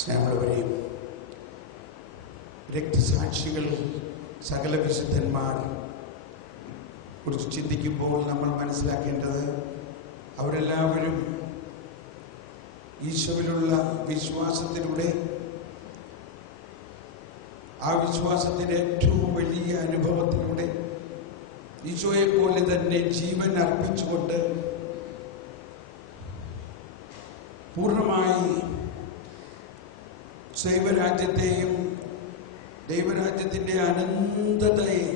സ്നേഹമുള്ളവരെയും രക്തസാക്ഷികൾ സകല വിശുദ്ധന്മാർ കുറിച്ച് ചിന്തിക്കുമ്പോൾ നമ്മൾ മനസ്സിലാക്കേണ്ടത് അവരെല്ലാവരും ഈശോയിലുള്ള വിശ്വാസത്തിലൂടെ ആ വിശ്വാസത്തിൻ്റെ ഏറ്റവും വലിയ അനുഭവത്തിലൂടെ ഈശോയെ പോലെ തന്നെ ജീവൻ അർപ്പിച്ചുകൊണ്ട് പൂർണ്ണമായി ദൈവരാജ്യത്തെയും ദൈവരാജ്യത്തിൻ്റെ അനന്തതയെ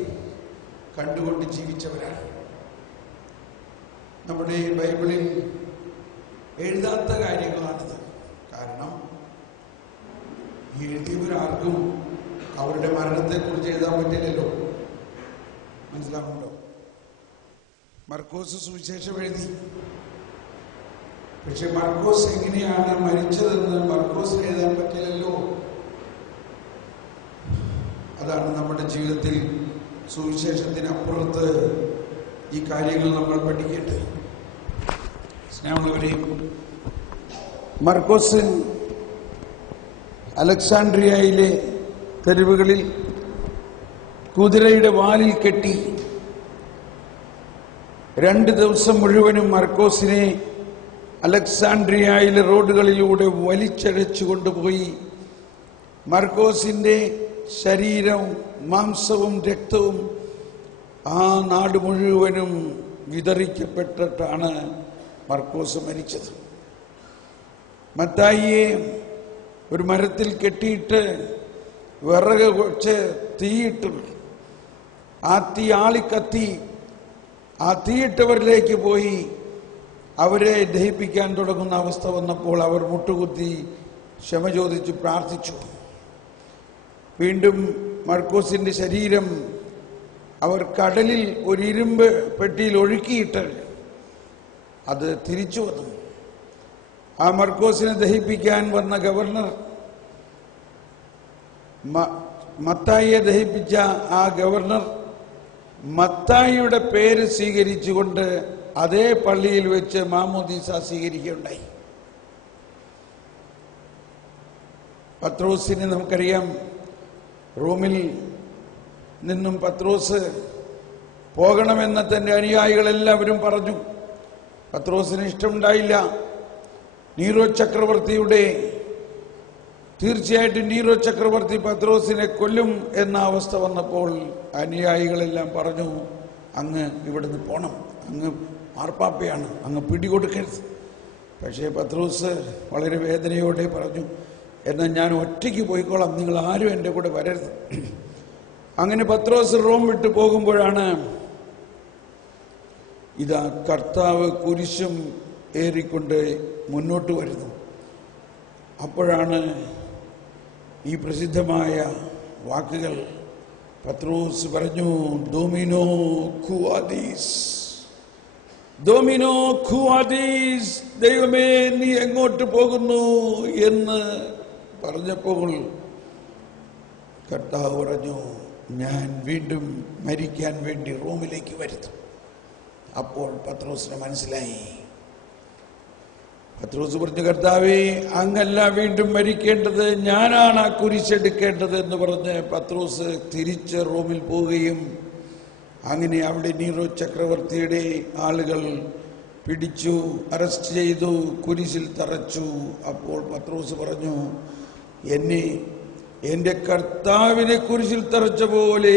കണ്ടുകൊണ്ട് ജീവിച്ചവരാണ്. നമ്മുടെ ബൈബിളിൽ എഴുതാത്ത കാര്യങ്ങളാണിത്. കാരണം എഴുതിയവരാർക്കും അവരുടെ മരണത്തെക്കുറിച്ച് എഴുതാൻ പറ്റില്ലല്ലോ. മനസ്സിലാകുന്നുണ്ടോ? മർക്കോസ് സുവിശേഷം എഴുതി, പക്ഷെ മർക്കോസ് എങ്ങനെയാണ് മരിച്ചതെന്ന് മർക്കോസിന് എഴുതാൻ പറ്റില്ലല്ലോ. അതാണ് നമ്മുടെ ജീവിതത്തിൽ സുവിശേഷത്തിനപ്പുറത്ത് ഈ കാര്യങ്ങൾ നമ്മൾ പഠിക്കേണ്ടത്. സ്നേഹമുള്ളവരെ, മർക്കോസ് അലക്സാണ്ട്രിയയിലെ തെരുവുകളിൽ കുതിരയുടെ വാലിൽ കെട്ടി 2 ദിവസം മുഴുവനും മർക്കോസിനെ അലക്സാണ്ട്രിയയിലെ റോഡുകളിലൂടെ വലിച്ചഴച്ചു കൊണ്ടുപോയി മർക്കോസിന്റെ ശരീരവും മാംസവും രക്തവും ആ നാട് മുഴുവനും വിതറിക്കപ്പെട്ടിട്ടാണ് മർക്കോസ് മരിച്ചത്. മത്തായിയെ ഒരു മരത്തിൽ കെട്ടിയിട്ട് വിറക് വെച്ച് തീയിട്ട് ആ തീ ആളിക്കത്തി ആ തീയിട്ടവരിലേക്ക് പോയി അവരെ ദഹിപ്പിക്കാൻ തുടങ്ങുന്ന അവസ്ഥ വന്നപ്പോൾ അവർ മുട്ടുകുത്തി ക്ഷമ ചോദിച്ച് പ്രാർത്ഥിച്ചു. വീണ്ടും മർക്കോസിന്റെ ശരീരം അവർ കടലിൽ ഒരു ഇരുമ്പ് പെട്ടിയിൽ ഒഴുക്കിയിട്ട് അത് തിരിച്ചു വന്നു. ആ മർക്കോസിനെ ദഹിപ്പിക്കാൻ വന്ന ഗവർണർ, മത്തായിയെ ദഹിപ്പിച്ച ആ ഗവർണർ മത്തായിയുടെ പേര് സ്വീകരിച്ചുകൊണ്ട് അതേ പള്ളിയിൽ വെച്ച് മാമോദീസ സ്വീകരിക്കുകയുണ്ടായി. പത്രോസിനെ നമുക്കറിയാം, റോമിൽ നിന്നും പത്രോസ് പോകണമെന്ന് തന്റെ അനുയായികളെല്ലാവരും പറഞ്ഞു. പത്രോസിന് ഇഷ്ടമുണ്ടായില്ല. നീറോ ചക്രവർത്തിയുടെ തീർച്ചയായിട്ടും നീറോ ചക്രവർത്തി പത്രോസിനെ കൊല്ലും എന്ന അവസ്ഥ വന്നപ്പോൾ അനുയായികളെല്ലാം പറഞ്ഞു, അങ്ങ് ഇവിടുന്ന് പോണം, അങ്ങ് മാർപ്പാപ്പയാണ്, അങ്ങ് പിടികൊടുക്കരുത്. പക്ഷേ പത്രോസ് വളരെ വേദനയോടെ പറഞ്ഞു, എന്നാൽ ഞാൻ ഒറ്റയ്ക്ക് പോയിക്കോളാം, നിങ്ങൾ ആരും എൻ്റെ കൂടെ വരരുത്. അങ്ങനെ പത്രോസ് റോം വിട്ടു പോകുമ്പോഴാണ് ഇതാ കർത്താവ് കുരിശും ഏറിക്കൊണ്ട് മുന്നോട്ട് വരുന്നു. അപ്പോഴാണ് ഈ പ്രസിദ്ധമായ വാക്കുകൾ പത്രോസ് പറഞ്ഞു, ഡോമിനോ ഖുവാദീസ്, ഡോമിനോ ഖുവാദീസ്, ദൈവമേ നീ എങ്ങോട്ട് പോകുന്നു എന്ന് പറഞ്ഞപ്പോൾ കർത്താവ് പറഞ്ഞു, ഞാൻ വീണ്ടും മരിക്കാൻ വേണ്ടി റോമിലേക്ക് വരുന്നു. അപ്പോൾ പത്രോസിന് മനസ്സിലായി. പത്രോസ് പറഞ്ഞു, കർത്താവേ അങ്ങല്ല വീണ്ടും മരിക്കേണ്ടത്, ഞാനാണ് ആ കുരിശെടുക്കേണ്ടത് എന്ന് പറഞ്ഞ് പത്രോസ് തിരിച്ച് റോമിൽ പോവുകയും അങ്ങനെ അവിടെ നീറോ ചക്രവർത്തിയുടെ ആളുകൾ പിടിച്ചു, അറസ്റ്റ് ചെയ്തു, കുരിശിൽ തറച്ചു. അപ്പോൾ പത്രോസ് പറഞ്ഞു, എന്നെ എൻ്റെ കർത്താവിനെ കുരിശിൽ തറച്ച പോലെ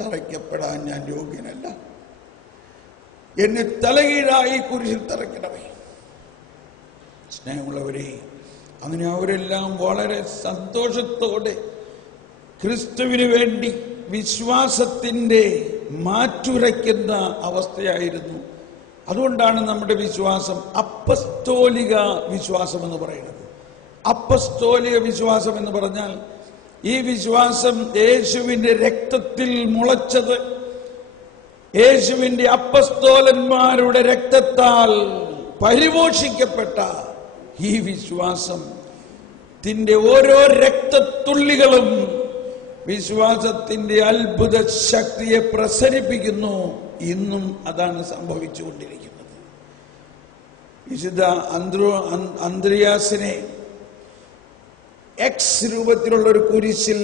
തറയ്ക്കപ്പെടാൻ ഞാൻ യോഗ്യനല്ല, എന്നെ തലകീഴായി കുരിശിൽ തറയ്ക്കണമേ. സ്നേഹമുള്ളവരെ, അങ്ങനെ അവരെല്ലാം വളരെ സന്തോഷത്തോടെ ക്രിസ്തുവിന് വേണ്ടി വിശ്വാസത്തിൻ്റെ മാറ്റുരയ്ക്കുന്ന അവസ്ഥയായിരുന്നു. അതുകൊണ്ടാണ് നമ്മുടെ വിശ്വാസം അപ്പസ്തോലിക വിശ്വാസം എന്ന് പറയുന്നത്. അപ്പസ്തോലിക വിശ്വാസം എന്ന് പറഞ്ഞാൽ ഈ വിശ്വാസം യേശുവിന്റെ രക്തത്തിൽ മുളച്ചത്, യേശുവിന്റെ അപ്പസ്തോലന്മാരുടെ രക്തത്താൽ പരിപോഷിക്കപ്പെട്ട ഈ വിശ്വാസത്തിന്റെ ഓരോ രക്തത്തുള്ളികളും വിശ്വാസത്തിന്റെ അത്ഭുത ശക്തിയെ പ്രസരിപ്പിക്കുന്നു. ഇന്നും അതാണ് സംഭവിച്ചുകൊണ്ടിരിക്കുന്നത്. വിശുദ്ധ അന്ത്രിയാസിനെ എക്സ് രൂപത്തിലുള്ള ഒരു കുരിശിൽ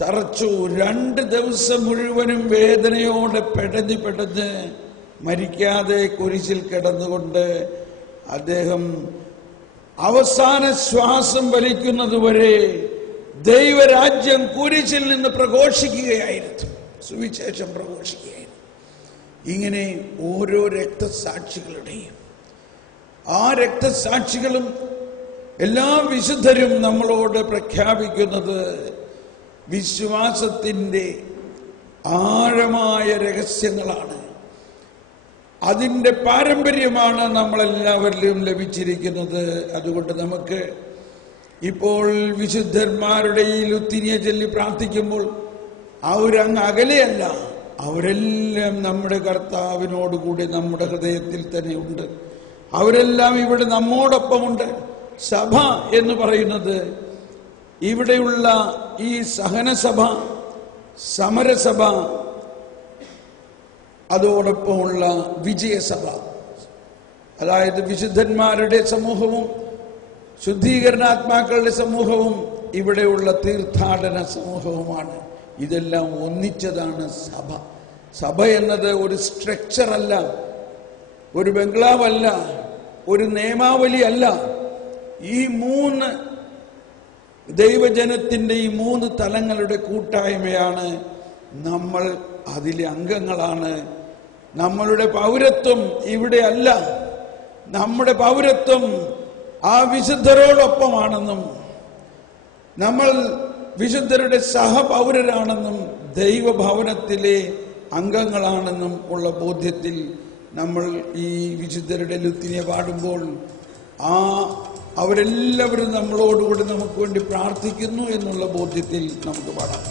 തറച്ചു. 2 ദിവസം മുഴുവനും വേദനയോടെ പെടഞ്ഞ് മരിക്കാതെ കുരിശിൽ കിടന്നുകൊണ്ട് അദ്ദേഹം അവസാന ശ്വാസം വലിക്കുന്നതുവരെ ദൈവരാജ്യം കുരിശിൽ നിന്ന് പ്രഘോഷിക്കുകയായിരുന്നു, സുവിശേഷം പ്രഘോഷിക്കുകയായിരുന്നു. ഇങ്ങനെ ഓരോ രക്തസാക്ഷികളുടെയും ആ രക്തസാക്ഷികളും എല്ലാ വിശുദ്ധരും നമ്മളോട് പ്രഖ്യാപിക്കുന്നത് വിശ്വാസത്തിൻ്റെ ആഴമായ രഹസ്യങ്ങളാണ്. അതിൻ്റെ പാരമ്പര്യമാണ് നമ്മളെല്ലാവരിലും ലഭിച്ചിരിക്കുന്നത്. അതുകൊണ്ട് നമുക്ക് ഇപ്പോൾ വിശുദ്ധന്മാരുടെ ഈ ലുത്തിനിയ ചൊല്ലി പ്രാർത്ഥിക്കുമ്പോൾ അവരങ്ങ് അകലെയല്ല, അവരെല്ലാം നമ്മുടെ കർത്താവിനോടുകൂടി നമ്മുടെ ഹൃദയത്തിൽ തന്നെ ഉണ്ട്. അവരെല്ലാം ഇവിടെ നമ്മോടൊപ്പമുണ്ട്. സഭ എന്ന് പറയുന്നത് ഇവിടെയുള്ള ഈ സഹനസഭ, സമരസഭ, അതോടൊപ്പമുള്ള വിജയസഭ, അതായത് വിശുദ്ധന്മാരുടെ സമൂഹവും ശുദ്ധീകരണാത്മാക്കളുടെ സമൂഹവും ഇവിടെയുള്ള തീർത്ഥാടന സമൂഹവുമാണ്. ഇതെല്ലാം ഒന്നിച്ചതാണ് സഭ. സഭ എന്നത് ഒരു സ്ട്രക്ചർ അല്ല, ഒരു ബംഗ്ലാവല്ല, ഒരു നിയമാവലി അല്ല. ഈ 3 ദൈവജനത്തിൻ്റെ ഈ 3 തലങ്ങളുടെ കൂട്ടായ്മയാണ്. നമ്മൾ അതിലെ അംഗങ്ങളാണ്. നമ്മളുടെ പൗരത്വം ഇവിടെ അല്ല, നമ്മുടെ പൗരത്വം ആ വിശുദ്ധരോടൊപ്പമാണെന്നും നമ്മൾ വിശുദ്ധരുടെ സഹപൗരരാണെന്നും ദൈവഭവനത്തിലെ അംഗങ്ങളാണെന്നും ഉള്ള ബോധ്യത്തിൽ നമ്മൾ ഈ വിശുദ്ധരുടെ ലുത്തിനിയ പാടുമ്പോൾ അവരെല്ലാവരും നമ്മളോടുകൂടി നമുക്ക് വേണ്ടി പ്രാർത്ഥിക്കുന്നു എന്നുള്ള ബോധ്യത്തിൽ നമുക്ക് പാടാം.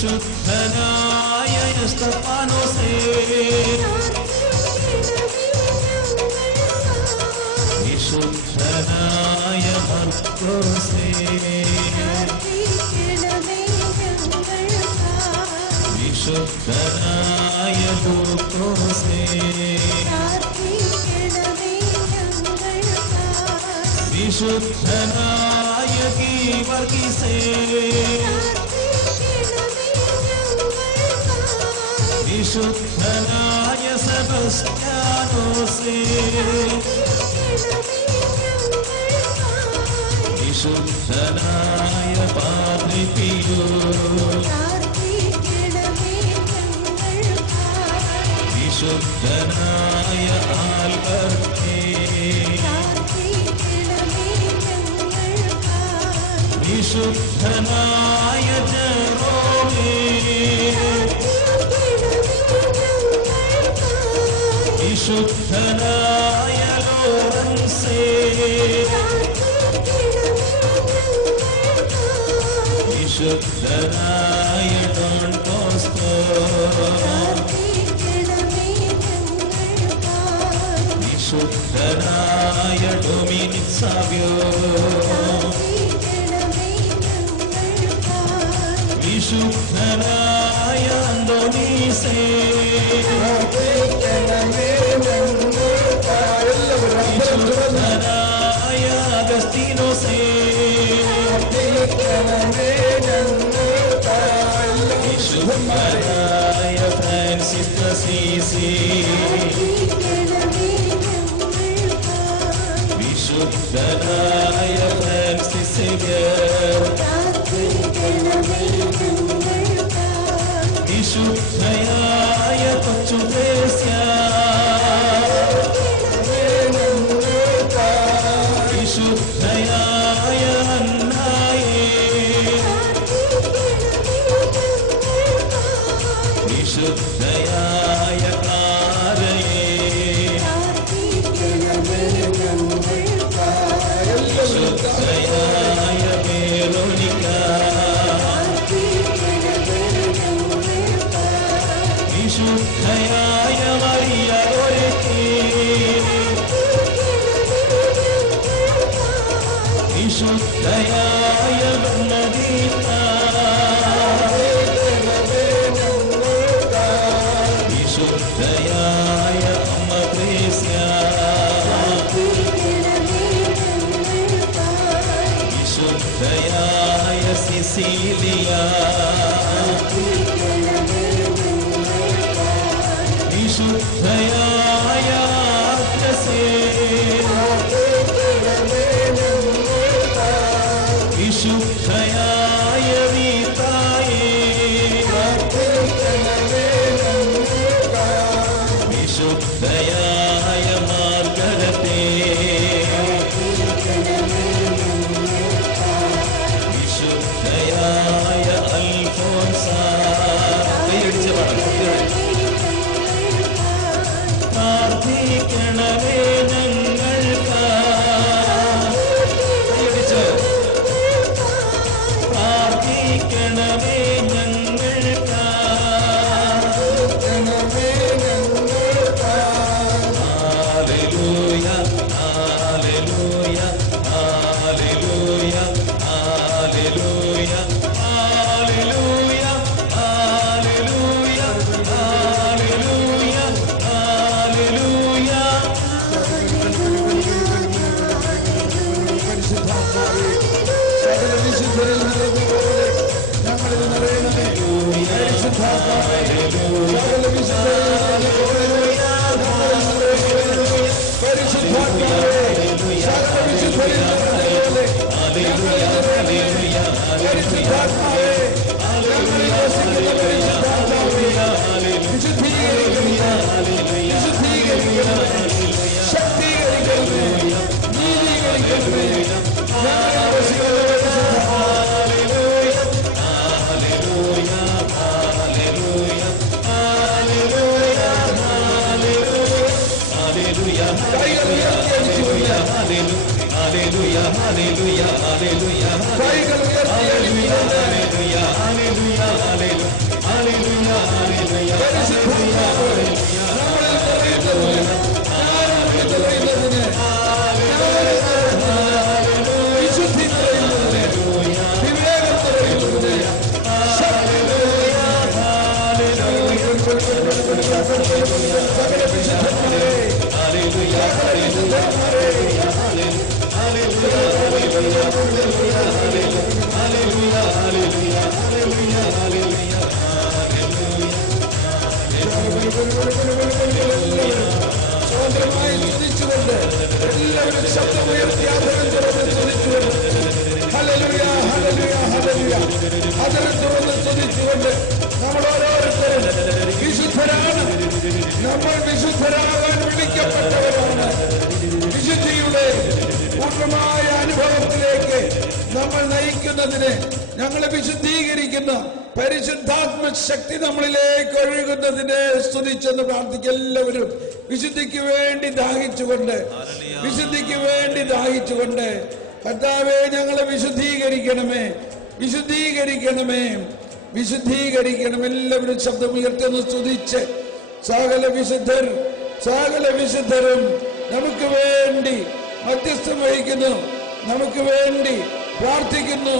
വിശുദ്ധനായ സ്തഫാനോസേ, വിശുദ്ധനായ മർക്കോസേ, വിശുദ്ധനായ ലൂക്കോസേ, വിശുദ്ധനായ ഗീവർഗീസേ, വിശുദ്ധനായ സെബസ്ത്യാനോസേ, വിശുദ്ധനായ പാദ്രി പിയോ, വിശുദ്ധനായ ആൽബർട്ടേ, വിശുദ്ധനായ ജെറോമേ, വിശുദ്ധനായ ലോറൻസേ, വിശുദ്ധനായ ഡോൺ ബോസ്കോ, വിശുദ്ധനായ ഡൊമിനിക് സാവ്യോ, വിശുദ്ധനായ അന്തോണീസേ, വിശുദ്ധനായ അഗസ്തീനോസേ, വിശുദ്ധനായ ഫ്രാൻസിസ് അസീസി, വിശുദ്ധനായ ഫ്രാൻസിസ് സേവ്യർ, വിശുദ്ധയായ കൊച്ചുത്രേസ്യ, വിശുദ്ധയായ അന്നായേ, വിശുദ്ധയായ കാരയേ, വിശുദ്ധയായ വേറോനിക, വിശുദ്ധയായ മറിയ ലോരെത്തി, വിശുദ്ധയായ ബർണദീത്ത, വിശുദ്ധയായ അമ്മ ത്രേസ്യ, വിശുദ്ധയായ സിസീലിയ, വിശുദ്ധയായ ആർദ്രസേ, വിശുദ്ധയായ റീതായേ, വിശുദ്ധയായ മാർഗരത്തേ, വിശുദ്ധയായ അൽഫോൻസ, കൈയടിച്ച പ്രാർത്ഥിക്കണമേ ഞങ്ങൾക്ക്, കൈയടിച്ച് പ്രാർത്ഥിക്കണമേ ഞങ്ങൾക്ക്, ഹല്ലേലൂയ ഹല്ലേലൂയ ഹല്ലേലൂയ ഹല്ലേലൂയ ഹല്ലേലൂയ ഹല്ലേലൂയ ഹല്ലേലൂയ ഹല്ലേലൂയ. സകല വിശുദ്ധരിൽ നിറഞ്ഞതുപോലെ ഞങ്ങളിൽ നിറയണമേ. പരിശുദ്ധാത്മാവേ, സകല വിശുദ്ധരിൽ നിറഞ്ഞതുപോലെ ഞങ്ങളിൽ നിറയണമേ. പരിശുദ്ധാത്മാവേ, സകല വിശുദ്ധരിൽ നിറഞ്ഞതുപോലെ ഞങ്ങളിൽ നിറയണമേ. പരിശുദ്ധാത്മാവേ, ഞങ്ങളിൽ വസിക്കുന്ന പരിശുദ്ധാത്മാവേ, വിശുദ്ധീകരിക്കണമേ, വിശുദ്ധീകരിക്കണമേ, ശക്തീകരിക്കണമേ, നീതീകരിക്കണമേ. ഞങ്ങളിൽ വസിക്കുന്ന Hallelujah, hallelujah, hallelujah, hallelujah, hallelujah, hallelujah, hallelujah. അതിനെ തുറന്ന് സ്തുതിച്ചുകൊണ്ട് നമ്മൾ ഓരോരുത്തരും വിശുദ്ധരാണ്. നമ്മൾ വിശുദ്ധരാകാൻ വിളിക്കപ്പെട്ടവരാണ്. വിശുദ്ധിയുടെ പൂർണ്ണമായ അനുഭവത്തിലേക്ക് നമ്മൾ നയിക്കുന്നതിന്, ഞങ്ങളെ വിശുദ്ധീകരിക്കുന്ന പരിശുദ്ധാത്മ ശക്തി നമ്മളിലേക്ക് ഒഴുകുന്നതിനെ സ്തുതിച്ചെന്ന് പ്രാർത്ഥിക്കുക. എല്ലാവരും വിശുദ്ധിക്ക് വേണ്ടി ദാഹിച്ചുകൊണ്ട്, വിശുദ്ധിക്ക് വേണ്ടി ദാഹിച്ചുകൊണ്ട്, കർത്താവേ ഞങ്ങളെ വിശുദ്ധീകരിക്കണമേ, വിശുദ്ധീകരിക്കണമേ, വിശുദ്ധീകരിക്കണം. എല്ലാവരും ശബ്ദമുയർത്തുന്ന സ്തുതിച്ച് സകല വിശുദ്ധരും നമുക്ക് വേണ്ടി മധ്യസ്ഥം വഹിക്കുന്നു, നമുക്ക് വേണ്ടി പ്രാർത്ഥിക്കുന്നു.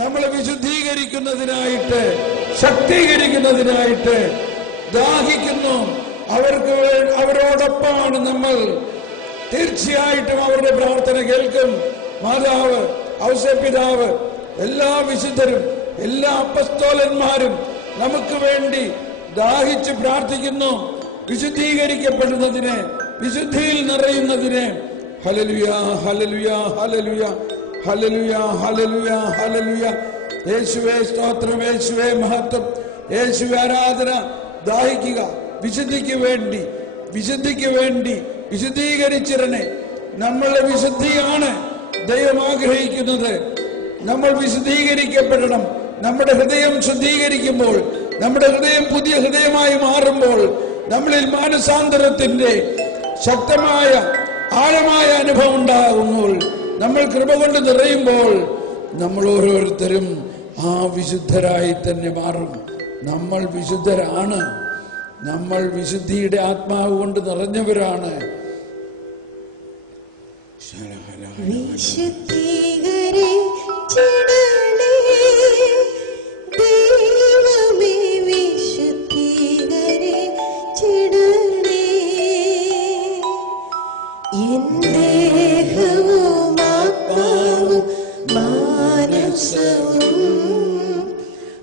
നമ്മളെ വിശുദ്ധീകരിക്കുന്നതിനായിട്ട്, ശക്തീകരിക്കുന്നതിനായിട്ട് ദാഹിക്കുന്നു. അവരോടൊപ്പമാണ് നമ്മൾ. തീർച്ചയായിട്ടും അവരുടെ പ്രാർത്ഥന കേൾക്കും. മാതാവ്, ഔസേപ്പിതാവ്, എല്ലാ വിശുദ്ധരും, എല്ലാ അപ്പസ്തോലന്മാരും നമുക്ക് വേണ്ടി ദാഹിച്ച് പ്രാർത്ഥിക്കുന്നു. വിശുദ്ധീകരിക്കപ്പെടുന്നതിന്, വിശുദ്ധിയിൽ നിറയുന്നതിന്. ഹല്ലേലൂയ, ഹല്ലേലൂയ, ഹല്ലേലൂയ, ഹല്ലേലൂയ, ഹല്ലേലൂയ, ഹല്ലേലൂയ. യേശുവേ സ്തോത്രം, യേശുവേ മഹത്വം, യേശുവേ ആരാധന. ദാഹിക്കുക വിശുദ്ധിക്ക് വേണ്ടി, വിശുദ്ധിക്ക് വേണ്ടി. വിശുദ്ധീകരിച്ചിരണേ. നമ്മളുടെ വിശുദ്ധിയാണ് ദൈവം ആഗ്രഹിക്കുന്നത്. നമ്മൾ വിശുദ്ധീകരിക്കപ്പെടണം. നമ്മുടെ ഹൃദയം ശുദ്ധീകരിക്കുമ്പോൾ, നമ്മുടെ ഹൃദയം പുതിയ ഹൃദയമായി മാറുമ്പോൾ, നമ്മളിൽ മാനസാന്തരത്തിന്റെ ശക്തമായ ആഴമായ അനുഭവം ഉണ്ടാകുമ്പോൾ, നമ്മൾ കൃപ കൊണ്ട് നിറയുമ്പോൾ, നമ്മൾ ഓരോരുത്തരും ആ വിശുദ്ധരായി തന്നെ മാറും. നമ്മൾ വിശുദ്ധരാണ്. നമ്മൾ വിശുദ്ധിയുടെ ആത്മാവ് കൊണ്ട് നിറഞ്ഞവരാണ്.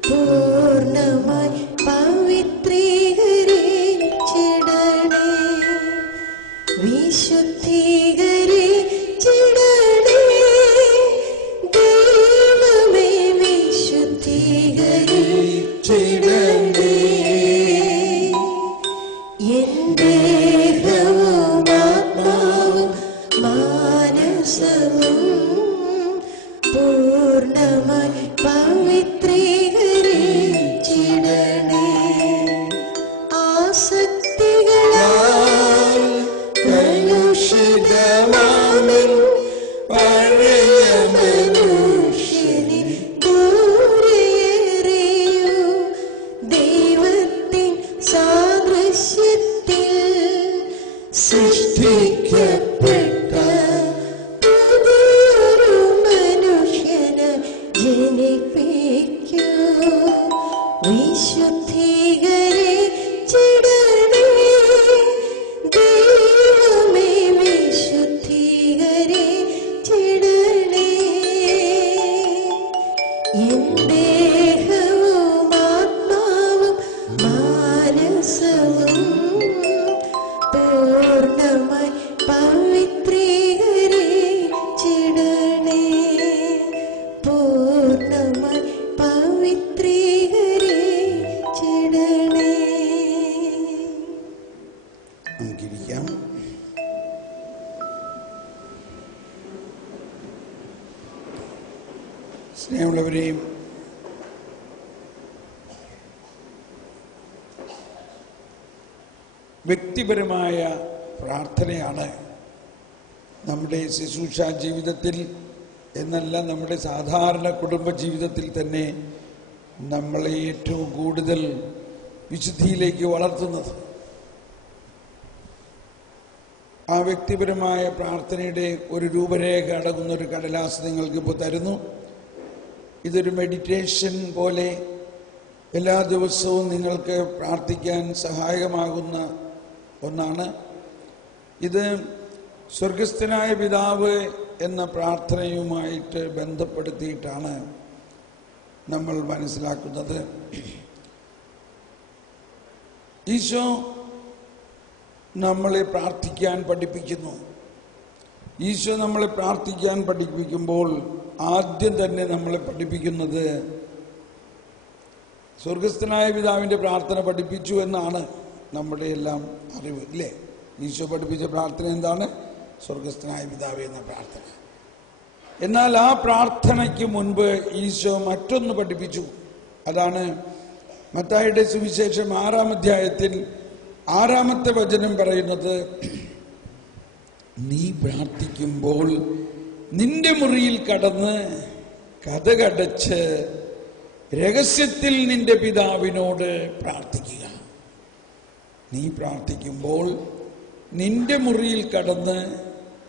പൂർണ്ണമായി പവിത്രീകരിച്ചിടണേ, വിശുദ്ധീകരിച്ചിടണേ, ദൈവമേ വിശുദ്ധീകരിച്ചിടണേ. എൻ ദേഹവും ആത്മാവും മാനസവും പൂർണ്ണമായി പവിത്രീകരിച്ചിടണേ. ആസക്തികളാൽ കലുഷിതമാമിൻ പഴയ മനുഷ്യനെ ദൂരെയെറിയൂ. ദൈവത്തിൻ സാദൃശ്യത്തിൽ സൃഷ്ടിക്കപ്പെട്ട പുതിയൊരു മനുഷ്യനെ ജനിപ്പിക്കൂ. വിശുദ്ധീകരിച്ചിടണേ, ദൈവമേ വിശുദ്ധീകരിച്ചിടണേ. എൻ ദേഹവും ആത്മാവും മാനസവും പൂർണ്ണമായി പവിത്രീകരിച്ചിടണേ, പൂർണ്ണമായി പവിത്രീകരിച്ചിടണേ. നമുക്കിരിക്കാം. സ്നേഹമുള്ളവരെയും വ്യക്തിപരമായ പ്രാർത്ഥനയാണ് നമ്മുടെ ശുശ്രൂഷ ജീവിതത്തിൽ എന്നല്ല, നമ്മുടെ സാധാരണ കുടുംബ ജീവിതത്തിൽ തന്നെ നമ്മളെ ഏറ്റവും കൂടുതൽ വിശുദ്ധിയിലേക്ക് വളർത്തുന്നത്. ആ വ്യക്തിപരമായ പ്രാർത്ഥനയുടെ ഒരു രൂപരേഖ അടങ്ങുന്ന ഒരു കടലാസ് നിങ്ങൾക്ക് ഇപ്പോൾ തരുന്നു. ഇതൊരു മെഡിറ്റേഷൻ പോലെ എല്ലാ ദിവസവും നിങ്ങൾക്ക് പ്രാർത്ഥിക്കാൻ സഹായകമാകുന്ന ഒന്നാണ്. ഇത് സ്വർഗസ്ഥനായ പിതാവ് എന്ന പ്രാർത്ഥനയുമായിട്ട് ബന്ധപ്പെടുത്തിയിട്ടാണ് നമ്മൾ മനസ്സിലാക്കുന്നത്. ഈശോ നമ്മളെ പ്രാർത്ഥിക്കാൻ പഠിപ്പിക്കുന്നു. ഈശോ നമ്മളെ പ്രാർത്ഥിക്കാൻ പഠിപ്പിക്കുമ്പോൾ ആദ്യം തന്നെ നമ്മളെ പഠിപ്പിക്കുന്നത് സ്വർഗസ്ഥനായ പിതാവിൻ്റെ പ്രാർത്ഥന പഠിപ്പിച്ചു എന്നാണ് നമ്മുടെ എല്ലാം അറിവ്, ഇല്ലേ? ഈശോ പഠിപ്പിച്ച പ്രാർത്ഥന എന്താണ്? സ്വർഗസ്ഥനായ പിതാവേ എന്ന പ്രാർത്ഥന. എന്നാൽ ആ പ്രാർത്ഥനയ്ക്ക് മുൻപ് ഈശോ മറ്റൊന്ന് പഠിപ്പിച്ചു. അതാണ് മത്തായിയുടെ സുവിശേഷം 6-ാം അധ്യായത്തിൽ 6-ാമത്തെ വചനം പറയുന്നത്, നീ പ്രാർത്ഥിക്കുമ്പോൾ നിന്റെ മുറിയിൽ കടന്ന് കതകടച്ച് രഹസ്യത്തിൽ നിന്റെ പിതാവിനോട് പ്രാർത്ഥിക്കുക. നീ പ്രാർത്ഥിക്കുമ്പോൾ നിന്റെ മുറിയിൽ കടന്ന്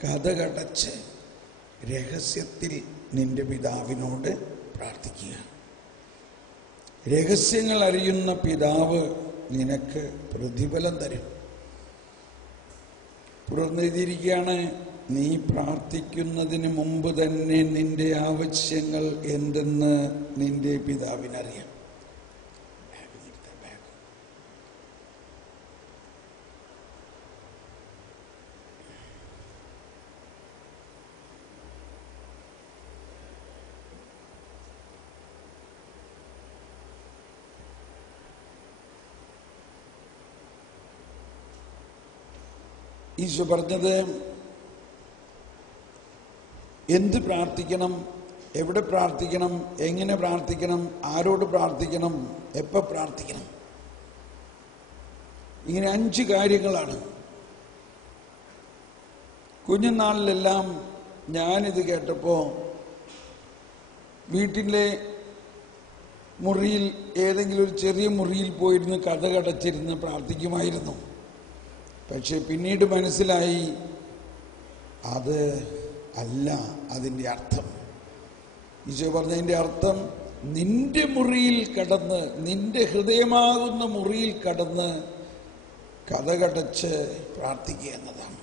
കതകടച്ച് രഹസ്യത്തിൽ നിന്റെ പിതാവിനോട് പ്രാർത്ഥിക്കുക. രഹസ്യങ്ങൾ അറിയുന്ന പിതാവ് നിനക്ക് പ്രതിഫലം തരും. തുടർന്നെഴുതിയിരിക്കുകയാണ്, നീ പ്രാർത്ഥിക്കുന്നതിന് മുമ്പ് തന്നെ നിന്റെ ആവശ്യങ്ങൾ എന്തെന്ന് നിന്റെ പിതാവിനറിയാം. ഈശോ പറഞ്ഞത്, എന്ത് പ്രാർത്ഥിക്കണം, എവിടെ പ്രാർത്ഥിക്കണം, എങ്ങനെ പ്രാർത്ഥിക്കണം, ആരോട് പ്രാർത്ഥിക്കണം, എപ്പോൾ പ്രാർത്ഥിക്കണം, ഇങ്ങനെ 5 കാര്യങ്ങളാണ്. കുഞ്ഞുനാളിലെല്ലാം ഞാനിത് കേട്ടപ്പോൾ വീട്ടിലെ മുറിയിൽ, ഏതെങ്കിലും ഒരു ചെറിയ മുറിയിൽ പോയിരുന്ന് കതകടച്ചിരുന്ന് പ്രാർത്ഥിക്കുമായിരുന്നു. പക്ഷെ പിന്നീട് മനസ്സിലായി അത് അല്ല അതിൻ്റെ അർത്ഥം. ഈശോ പറഞ്ഞതിൻ്റെ അർത്ഥം, നിന്റെ മുറിയിൽ കടന്ന്, നിന്റെ ഹൃദയമാകുന്ന മുറിയിൽ കടന്ന് കതകടച്ച് പ്രാർത്ഥിക്കുക എന്നതാണ്.